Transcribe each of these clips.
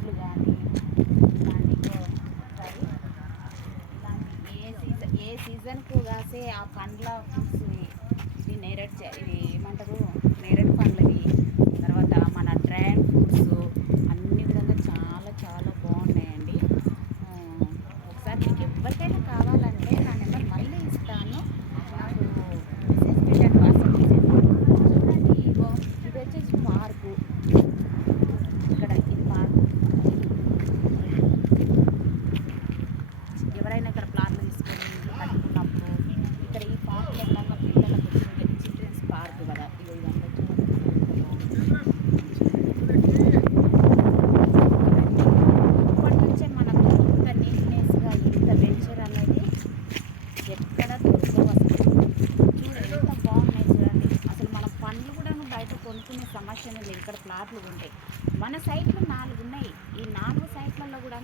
చెట్లు కానీ ఇలాంటి ఏ సీజన్కు కాసే ఆ పండ్ల ఫ్రూట్స్ ఇవి ఇవి ఏమంటారు నేరేడు పండ్లవి, తర్వాత మన డ్రాగన్ ఫ్రూట్స్ అన్ని విధంగా చాలా చాలా బాగున్నాయండి. ఒకసారి మీకు ఎవరికైనా కావాలంటే నా నెంబర్ మళ్ళీ ఇస్తాను, నాకు మెసేజ్ పెట్టండి, వాట్సాప్ మెసేజ్. చూడండి, ఇగో ఇది వచ్చేసి పార్కు. ఇక్కడ ఇది పార్కు. ఎవరైనా ఇక్కడ ప్లాట్లు తీసుకొని ఇల్లు కట్టుకున్నప్పుడు ఇక్కడ ఈ పార్కులో ఉన్న పిల్లలకు వచ్చిన చిల్డ్రన్స్ పార్క్ కదా, ఇగో ఇదంతా ఇప్పటి నుంచే మనకు ఇంత నీట్నెస్గా ఇంత వెంచర్ అనేది ఎక్కడ దొరకవు అసలు. చూడండి ఎంత బాగున్నాయి చూడండి. అసలు మనం పండ్లు కూడా బయట కొనుక్కునే సమస్యనే లేదు, ఇక్కడ ప్లాట్లు ఉంటాయి. మన సైట్లో 4 ఉన్నాయి. ఈ 4 సైట్లలో కూడా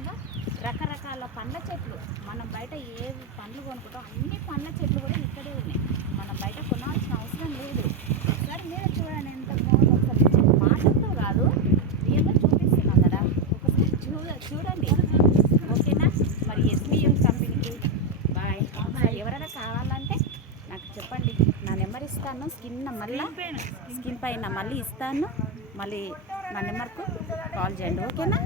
రకరకాల పండ్ల చెట్లు. మనం బయట ఏ పండ్లు కొనుక్కుంటాం అన్ని పండ్ల చెట్లు కూడా ఇక్కడే ఉన్నాయి. మనం బయట కొనాల్సిన అవసరం లేదు. ఒకసారి మీరు చూడండి ఎంత బాగుందో. ఒకసారి మాటలతో కాదు, రియల్గా చూపిస్తున్నాం కదా, ఒకసారి చూడండి. ఓకేనా? మరి ఎస్బిఎం కంపెనీకి బాయ్. ఒకసారి ఎవరైనా కావాలంటే నాకు చెప్పండి, నా నెంబర్ ఇస్తాను, స్కిన్ పైన మళ్ళీ ఇస్తాను. మళ్ళీ నా నెంబర్కు కాల్ చేయండి. ఓకేనా?